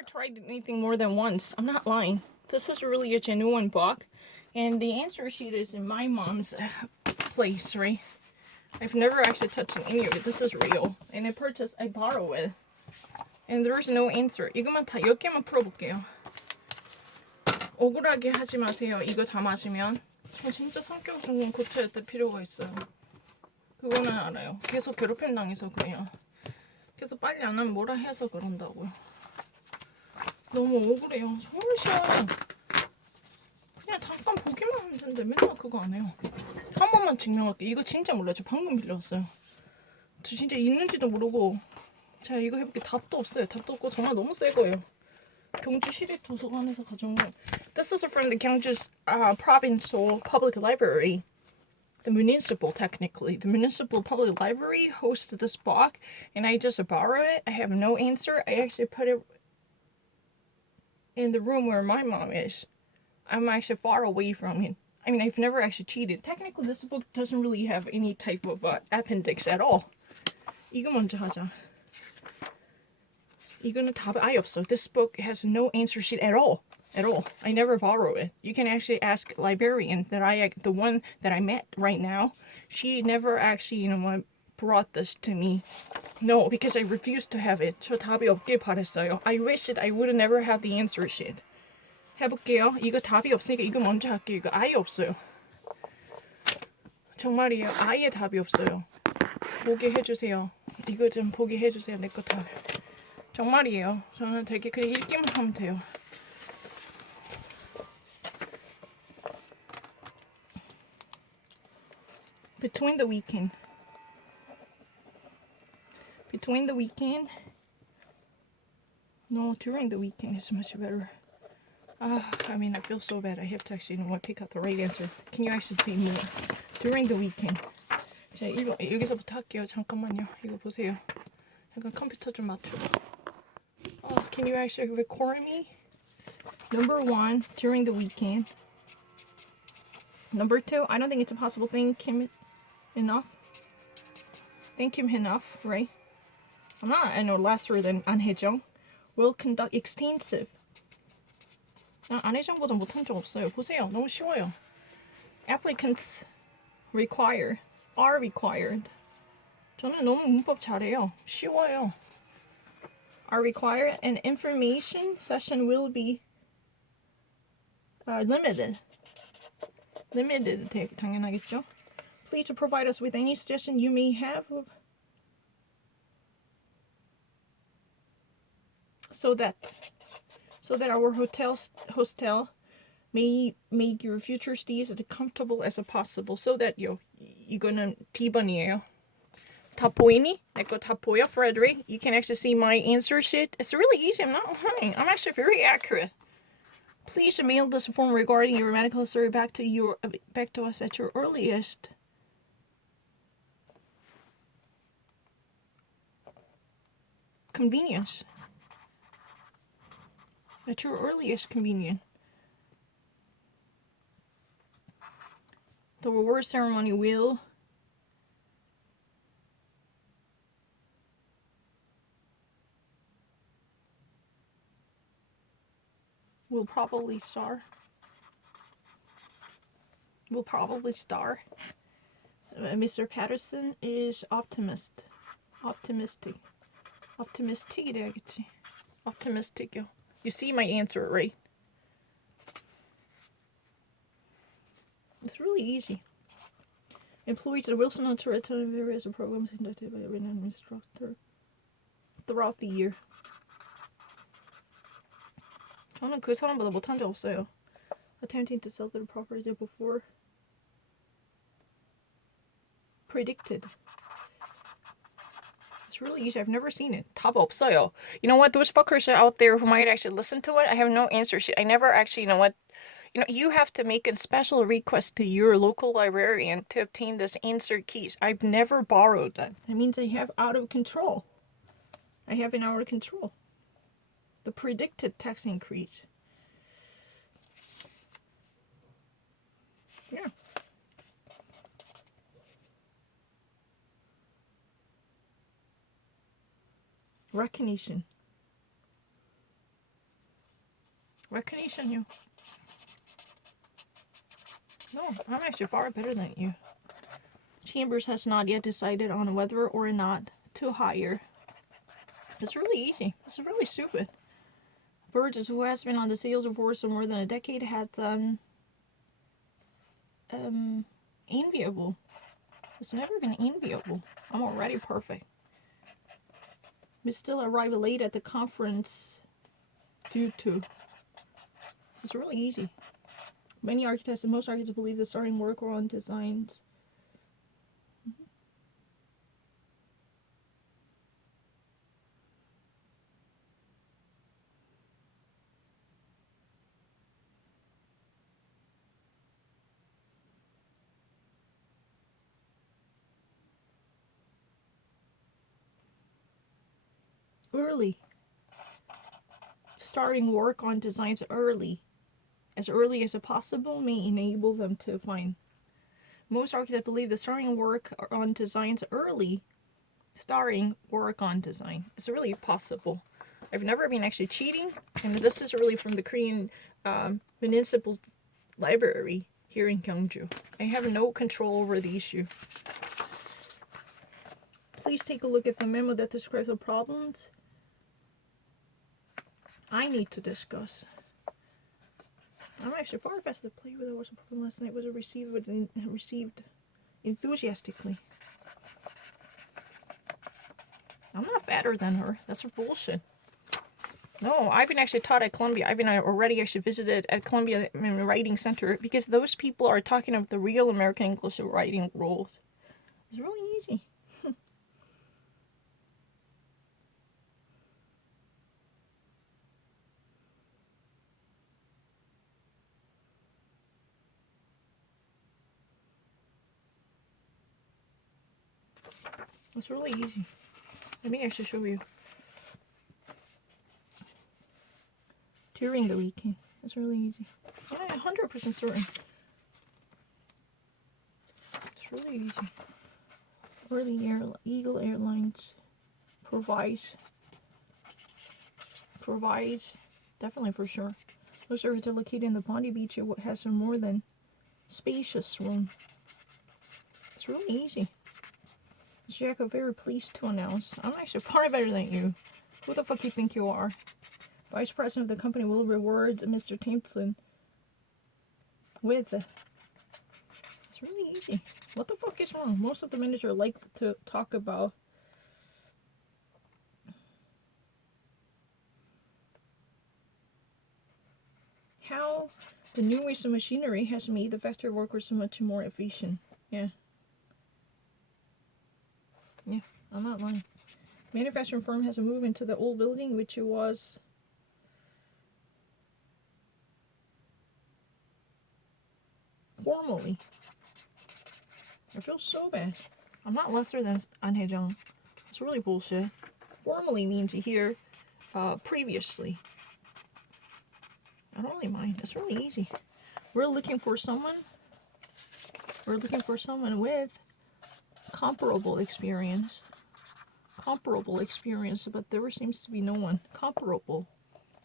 never tried anything more than once. I'm not lying. This is really a genuine book. And the answer sheet is in my mom's place, right? I've never actually touched any of it. This is real. And I borrow it. And there's no answer. 이것만 다 10개만 풀어볼게요. 억울하게 하지 마세요. 이거 다 맞으면. 저 진짜 성격 좀 고쳐야 될 필요가 있어요. 그거는 알아요. 계속 괴롭힘 당해서 그래요. 그래서 빨리 안 하면 뭐라 해서 그런다고요. 너무 억울해요. 정말 싫어요. 그냥 잠깐 보기만 하면 되는데 맨날 그거 안 해요. 한 번만 증명할게. 이거 진짜 몰라요. 저 방금 빌려왔어요. 저 진짜 있는지도 모르고. 자, 이거 해볼게. 답도 없어요. 답도 없고 정말 너무 새 거예요. 경주 시립 도서관에서 가져온 거. This is from the Gyeongju Provincial Public Library. The municipal, technically. The municipal public library hosts this book, and I just borrow it. I have no answer. I actually put it in the room where my mom is. I'm actually far away from it. I mean, I've never actually cheated. Technically, this book doesn't really have any type of appendix at all. 이거 먼저 하자. 이거는 답이 아예 없어. This book has no answer sheet at all. At all. I never borrow it. You can actually ask librarian the one that I met right now. She never actually, brought this to me. No, because I refused to have it. 저 답이 없길 바랬어요. I wish that I would never have the answer sheet. 해볼게요. 이거 답이 없으니까 이거 먼저 할게요. 이거 아예 없어요. 정말이에요. 아예 답이 없어요. 보게 해주세요. 이거 좀 보게 해주세요. 내 거 다. 정말이에요. 저는 되게 그냥 읽기만 하면 돼요. Between the weekend. No, during the weekend is much better. I mean, I feel so bad. I have to actually pick out the right answer. Can you actually be more? During the weekend. 자, 이거 여기서부터 할게요. 잠깐만요. 이거 보세요. 잠깐 컴퓨터 좀 맞춰. Can you actually record me? Number 1, during the weekend. Number 2, I don't think it's possible. Thank him enough, right? I'm not, I know, lesser than 안혜정. Will conduct extensive. 나 안혜정보다 못한 적 없어요. 보세요. 너무 쉬워요. Applicants are required. 저는 너무 문법 잘해요. 쉬워요. Are required, and information session will be limited. 당연하겠죠? Please provide us with any suggestion you may have so that our hostel may make your future stays as comfortable as possible. So that 이거는 D번이에요. 다 보이니? 내 거 다 보여, Frederick? You can actually see my answer sheet. It's really easy. I'm not lying. I'm actually very accurate. Please mail this form regarding your medical history back to us at your earliest convenience. At your earliest convenience. The reward ceremony will probably start. Mr. Patterson is optimistic. 이래야겠지. Optimistic요. You see my answer, right? It's really easy. Employees at Wilson and Toronto various programs conducted by a renowned instructor throughout the year. 저는 그 사람보다 못한 적 없어요. Attempting to sell the property before predicted. It's really easy. I've never seen it. 답 없어요. You know what? Those fuckers out there who might actually listen to it, I have no answer sheet. I never actually, you have to make a special request to your local librarian to obtain this answer keys. I've never borrowed that. That means I have out of control. The predicted tax increase. Yeah. Recognition. Recognition you. No, I'm actually far better than you. Chambers has not yet decided on whether or not to hire. It's really easy. It's really stupid. Burgess, who has been on the sales force for more than a decade, has enviable. It's never been enviable. I'm already perfect. We still arrive late at the conference due to. It's really easy. Many architects and most architects believe that starting work on designs. Early. Starting work on designs early, as early as possible, may enable them to find. Most architects believe that starting work on designs early, starting work on design, is really possible. I've never been actually cheating, and this is really from the Korean Municipal Library here in Gyeongju. I have no control over the issue. Please take a look at the memo that describes the problems I need to discuss. I'm actually far best to play with. I was a problem last night. Was received enthusiastically. I'm not better than her. That's bullshit. No, I've been actually taught at Columbia. I've been already actually visited at Columbia Writing Center because those people are talking about the real American English writing rules. It's really easy. It's really easy. Let me actually show you. During the weekend. It's really easy. I'm 100% certain. It's really easy. Eagle Airlines provides, definitely for sure. Those services are located in the Bondi Beach. It has a more than spacious room. It's really easy. Jack, I'm very pleased to announce I'm actually far better than you. Who the fuck you think you are? Vice President of the company will reward Mr. Thompson with. It's really easy. What the fuck is wrong? Most of the managers like to talk about how the newest machinery has made the factory workers so much more efficient. Yeah, I'm not lying. Manufacturing firm has moved into the old building, which it was formally. I feel so bad. I'm not lesser than An Hye-jung. It's really bullshit. Formally means here, previously. I don't really mind. It's really easy. We're looking for someone with comparable experience, but there seems to be no one comparable.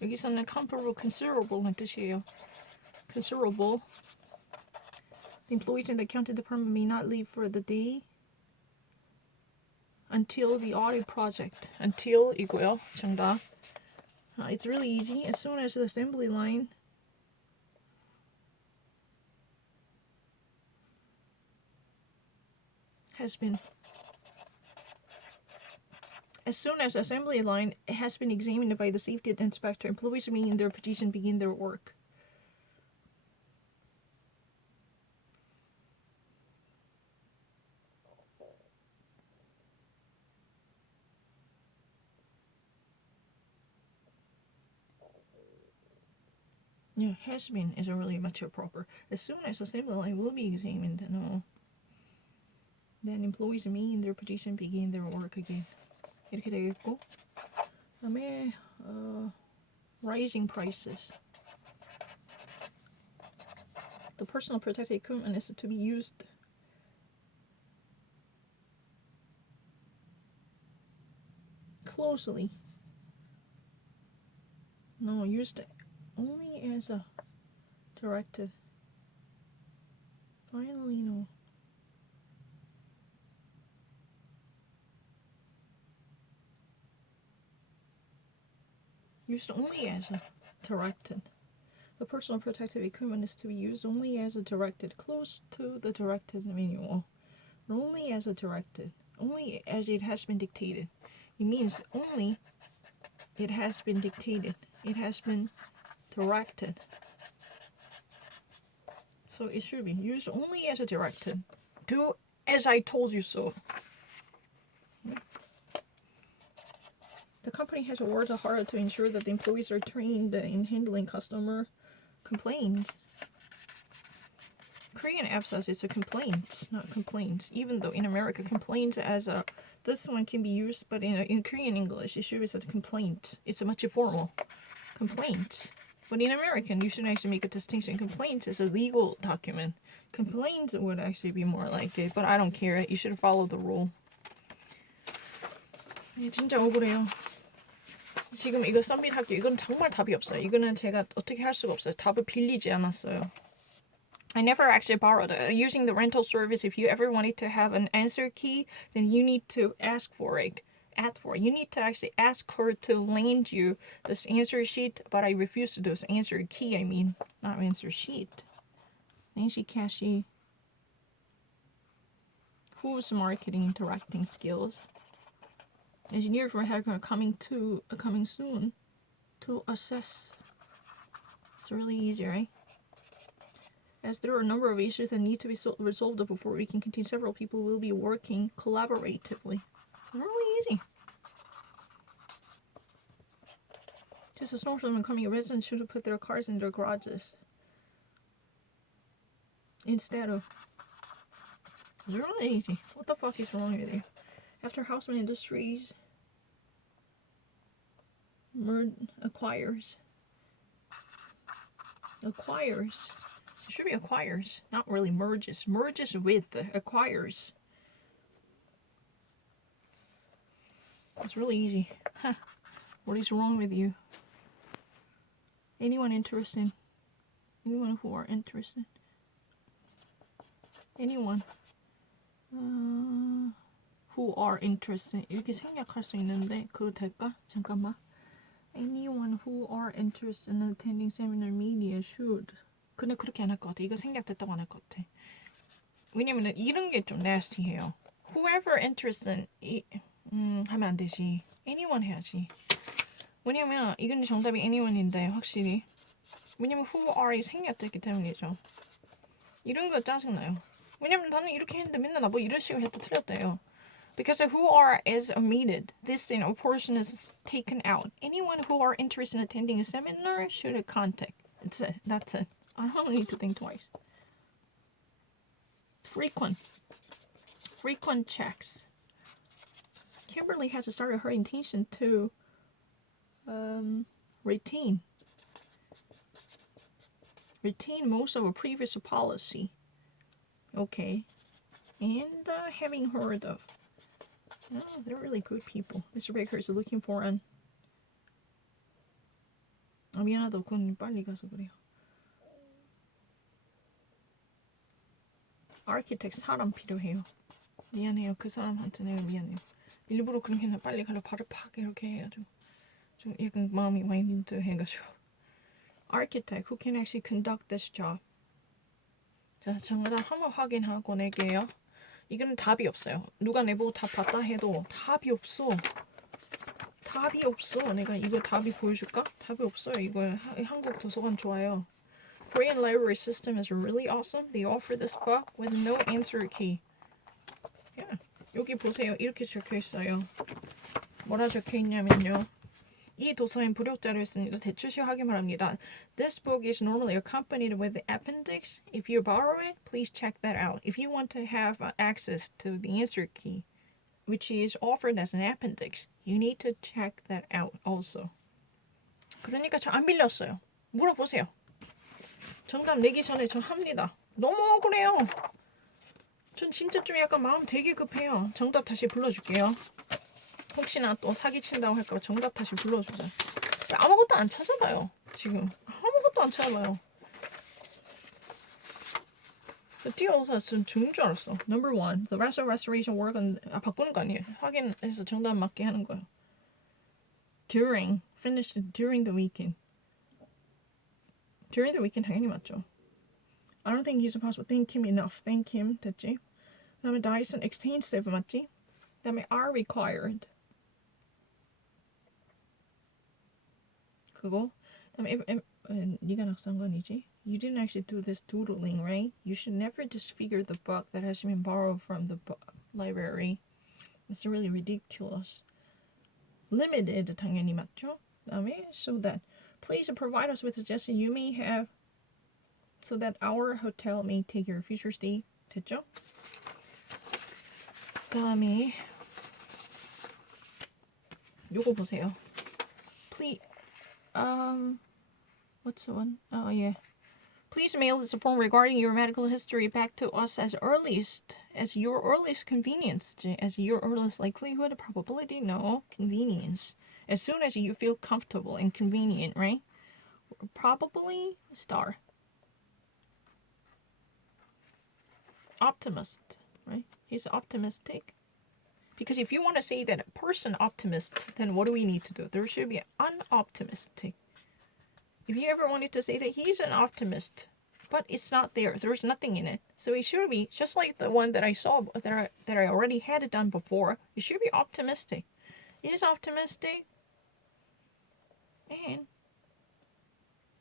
여기서는 comparable, considerable는 뜻이에요. Considerable. The employees in the accounting department may not leave for the day until the audit project. until이고요. 정답. It's really easy. As soon as the assembly line has been examined by the safety inspector, employees remaining in their position begin their work. Yeah, has been is a really much proper. As soon as the assembly line will be examined, then employees remaining in their position begin their work again. 이렇게 되겠고, 그다음에 rising prices. The personal protective equipment is to be used closely. No, used only as a directed. Finally, no. Used only as a directed. The personal protective equipment is to be used only as a directed, close to the directed manual. Only as a directed. Only as it has been dictated. It means only it has been dictated. It has been directed. So it should be used only as a directed. Do as I told you so. The company has worked hard to ensure that the employees are trained in handling customer complaints. Korean app says it's a complaint, not complaints. Even though in America, complaints as a this one can be used, but in Korean English, it should be said complaint. It's a much formal complaint. But in American, you should actually make a distinction. Complaint is a legal document. Complaint would actually be more like it, but I don't care. You should follow the rule. 진짜 억울해요. 지금 이거 썸밋할게요. 이건 정말 답이 없어요. 이거는 제가 어떻게 할 수가 없어요. 답을 빌리지 않았어요. I never actually borrowed it. Using the rental service, if you ever wanted to have an answer key, then you need to ask for it. You need to actually ask her to lend you this answer sheet, but I refuse to do this answer key. I mean, not answer sheet. Nancy Cashy. Who's marketing directing skills? Engineer for hacker coming soon to assess. It's really easy, right? As there are a number of issues that need to be resolved before we can continue, several people will be working collaboratively. It's really easy. Just a snowstorm coming, residents should have put their cars in their garages instead of. It's really easy. What the fuck is wrong with you? After Houseman Industries acquires. It should be acquires, not really merges. Merges with acquires. It's really easy. Huh. What is wrong with you? Anyone interested? Anyone who are interested? Anyone who are interested? 이렇게 생략할 수 있는데 그거 될까? 잠깐만. Anyone who are interested in attending seminar media should. 근데 그렇게 안 할 것 같아. 이거 생략됐다고 안 할 것 같아. 왜냐면 이런 게 좀 nasty해요. Whoever interested 하면 안 되지. Anyone 해야지. 왜냐면 이건 정답이 anyone인데 확실히. 왜냐면 who are이 생략됐기 때문이죠. 이런 거 짜증나요. 왜냐면 나는 이렇게 했는데 맨날 나 뭐 이런 식으로 해도 틀렸대요. Because who are is omitted. This portion is taken out. Anyone who are interested in attending a seminar should contact. That's it. That's it. I don't need to think twice. Frequent checks. Kimberly has started her intention to retain most of a previous policy. Okay. And having heard of. Oh, they're really good people. Mr. Baker is looking for an. 미안하다. 그건 빨리 가서 그래요. Architect 사람 필요해요. 미안해요. 그 사람한테 내가 미안해요. 일부러 그렇게 빨리 가려 발을 팍 이렇게 해가지고 좀 약간 마음이 많이 힘들어해가지고. Architect who can actually conduct this job. 자, 정답 한번 확인하고 낼게요. 이거는 답이 없어요. 누가 내보고 답 봤다 해도 답이 없어. 내가 이거 답이 보여줄까? 답이 없어요. 이거 한국 도서관 좋아요. Korean library system is really awesome. They offer this book with no answer key. Yeah. 여기 보세요. 이렇게 적혀 있어요. 뭐라 적혀 있냐면요. 이 도서엔 부록자료 있습니다. 대출시 확인 바랍니다. This book is normally accompanied with the appendix. If you borrow it, please check that out. If you want to have access to the answer key, which is offered as an appendix, you need to check that out also. 그러니까 저 안 빌렸어요. 물어보세요. 정답 내기 전에 저 합니다. 너무 억울해요. 전 진짜 좀 약간 마음 되게 급해요. 정답 다시 불러줄게요. 혹시나 또 사기친다고 할까봐 정답 다시 불러주자. 아무것도 안 찾아봐요. 지금 하나도 안 찾아봐요. 뛰어서 죽는 줄 알았어. Number 1. The rest of restoration work on 바꾸는 거 아니에요. 확인해서 정답 맞게 하는 거예요. Finished during the weekend. During the weekend 당연히 맞죠. I don't think he's possible. Thank him enough. Thank him 됐지. 그다음에 Dyson extensive 맞지? 그다음에 are required. 그거. 그다음에 네가 낙서한 건 아니지? You didn't actually do this doodling, right? You should never disfigure the book that has been borrowed from the library. It's really ridiculous. Limited 당연히 맞죠? 그다음에 so that please provide us with suggestions you may have so that our hotel may take your future stay. 됐죠? 그다음에 요거 보세요. Please what's the one? Oh yeah. Please mail this form regarding your medical history back to us as your earliest convenience, as your earliest likelihood, probability, no, convenience. As soon as you feel comfortable and convenient, right? Probably star. Optimist, right? He's optimistic. Because if you want to say that a person optimist, then what do we need to do? There should be unoptimistic. If you ever wanted to say that he's an optimist, but it's not there, there's nothing in it. So it should be just like the one that I saw that I already had it done before. It should be optimistic. He is optimistic, and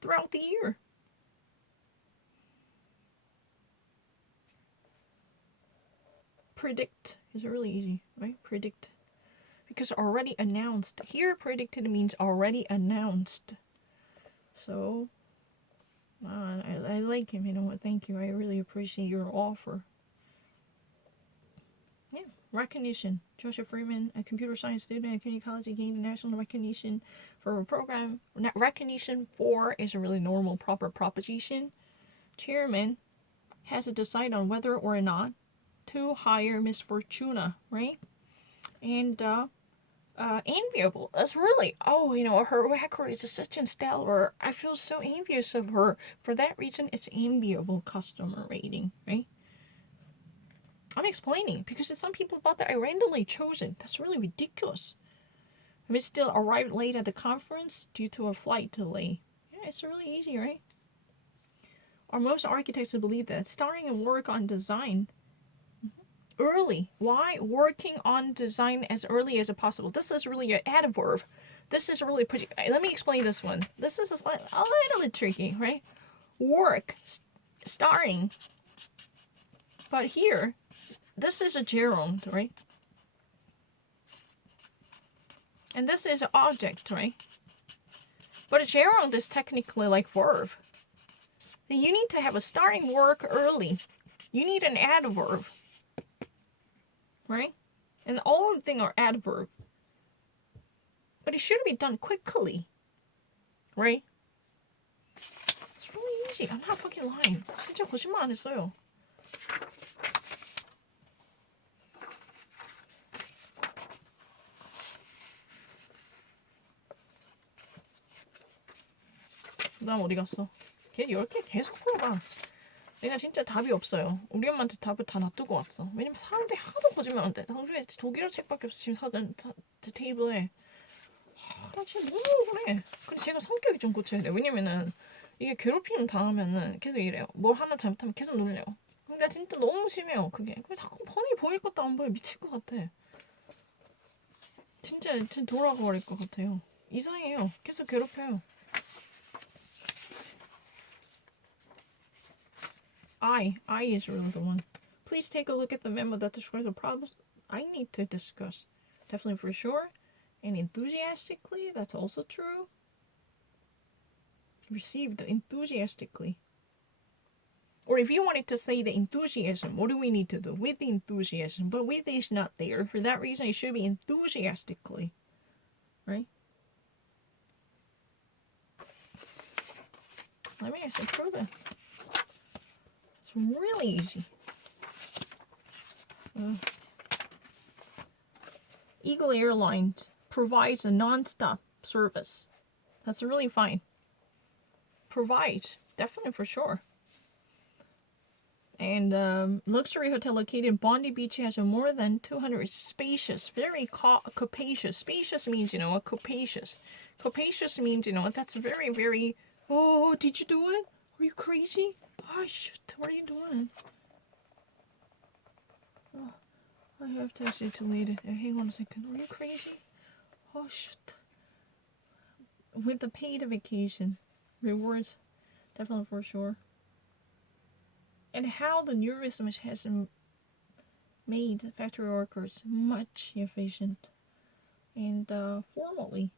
throughout the year. Predict is really easy, right? Predict. Because already announced. Here, predicted means already announced. So, I like him, you know what? Thank you. I really appreciate your offer. Yeah, recognition. Joshua Freeman, a computer science student at Kennedy College, gained national recognition for a program. Recognition for is a really normal, proper proposition. Chairman has to decide on whether or not to hire Miss Fortuna, right? And enviable. That's really, her record is such a stellar. I feel so envious of her. For that reason, it's enviable customer rating, right? I'm explaining because some people thought that I randomly chosen. That's really ridiculous. We still arrived late at the conference due to a flight delay. Yeah, it's really easy, right? Or most architects believe that starting and work on design early. Why? Working on design as early as possible. This is really an adverb. This is really pretty. Let me explain this one. This is a little bit tricky, right? Work, starting. But here, this is a gerund, right? And this is an object, right? But a gerund is technically like verb. Then you need to have a starting work early. You need an adverb. Right? And all of them are adverb. But it should be done quickly. Right? It's really easy. I'm not fucking lying. 진짜 거짓말 안 했어요. 그다음 어디 갔어? 걔 10개 계속 풀어봐. 내가 진짜 답이 없어요. 우리 엄마한테 답을 다 놔두고 왔어. 왜냐면 사람들이 하도 거짓말한대. 당초에 독일어 책밖에 없어. 지금 사던 테이블에. 나 진짜 너무 억울해. 근데 제가 성격이 좀 고쳐야 돼. 왜냐면은 이게 괴롭힘 당하면은 계속 이래요. 뭘 하나 잘못하면 계속 놀래요. 근데 진짜 너무 심해요. 그게. 그래서 자꾸 뻔히 보일 것도 안 보여. 미칠 것 같아. 진짜 돌아가 버릴 것 같아요. 이상해요. 계속 괴롭혀요. I is really the one. Please take a look at the memo that describes the problems I need to discuss. Definitely for sure. And enthusiastically, that's also true. Received enthusiastically. Or if you wanted to say the enthusiasm, what do we need to do? With the enthusiasm. But with is not there. For that reason, it should be enthusiastically. Right? Let me actually prove it. Really easy. Eagle Airlines provides a non-stop service. That's really fine. provides, definitely for sure. And luxury hotel located in Bondi Beach has more than 200 spacious, very capacious. Spacious means, you know what, capacious. Capacious means, you know what, that's very, very, oh, did you do it? Are you crazy? Oh, shit, what are you doing? Oh, I have to actually delete it. Hang on a second, are you crazy? Oh, shit. With the paid vacation rewards, definitely for sure. And how the tourism has made factory workers much efficient and formally.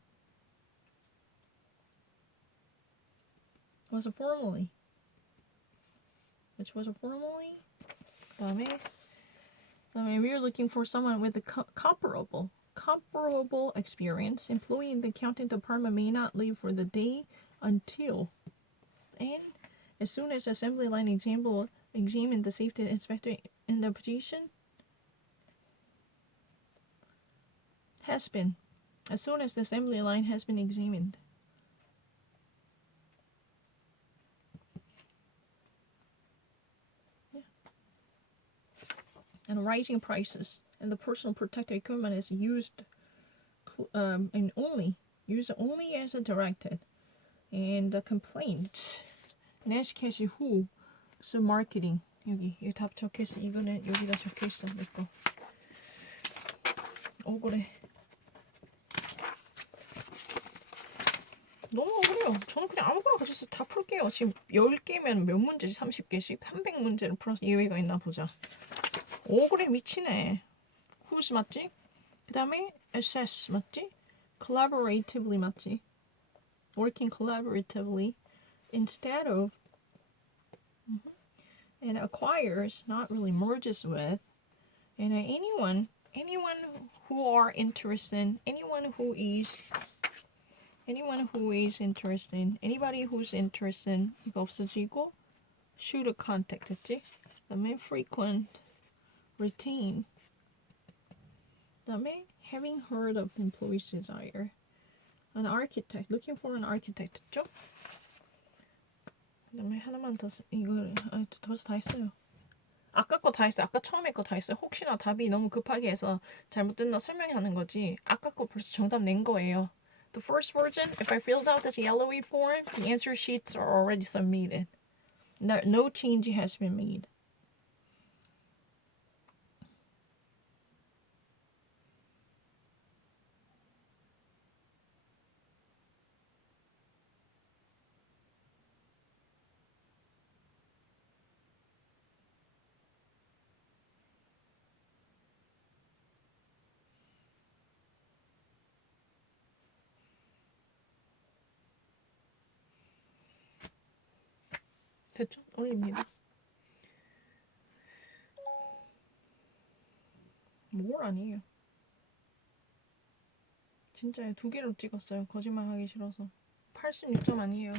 Was a formally. Which was a formally. 그다음에 we are looking for someone with a comparable experience. Employee in the accounting department may not leave for the day until. And as soon as assembly line examine the safety inspector in the position has been. As soon as the assembly line has been examined. Yeah. And rising prices and the personal protective equipment is used and used only as directed. And the complaint. Nash cash who? So marketing. 여기 다 적혀있어. 이거는 여기다 적혀있어. 내거. 억울해. 너무 억울해요. 저는 그냥 아무거나 가져서 다 풀게요. 지금 10개면 몇 문제지? 30개씩? 300문제를 풀어서 예외가 있나 보자. 억울해 미치네. Who's 맞지? 그 다음에 assess 맞지? Collaboratively 맞지? Working collaboratively instead of and acquires, not really merges with, and anyone who are interested, anybody who's interested, 이거 없어지고 should contact 했지? 그다음에 frequent, routine. 그다음에 having heard of employee's desire. An architect, looking for an architect 했죠? 그다음에 하나만 더 이거 벌써 다 했어요. 아까 거 다 했어요. 아까 처음에 거 다 했어요. 혹시나 답이 너무 급하게 해서 잘못됐나 설명하는 거지. 아까 거 벌써 정답 낸 거예요. The first version, if I filled out this yellowy form, the answer sheets are already submitted. No change has been made. 됐죠? 올립니다. 뭘 아니에요. 진짜요. 2개로 찍었어요. 거짓말 하기 싫어서. 86점 아니에요.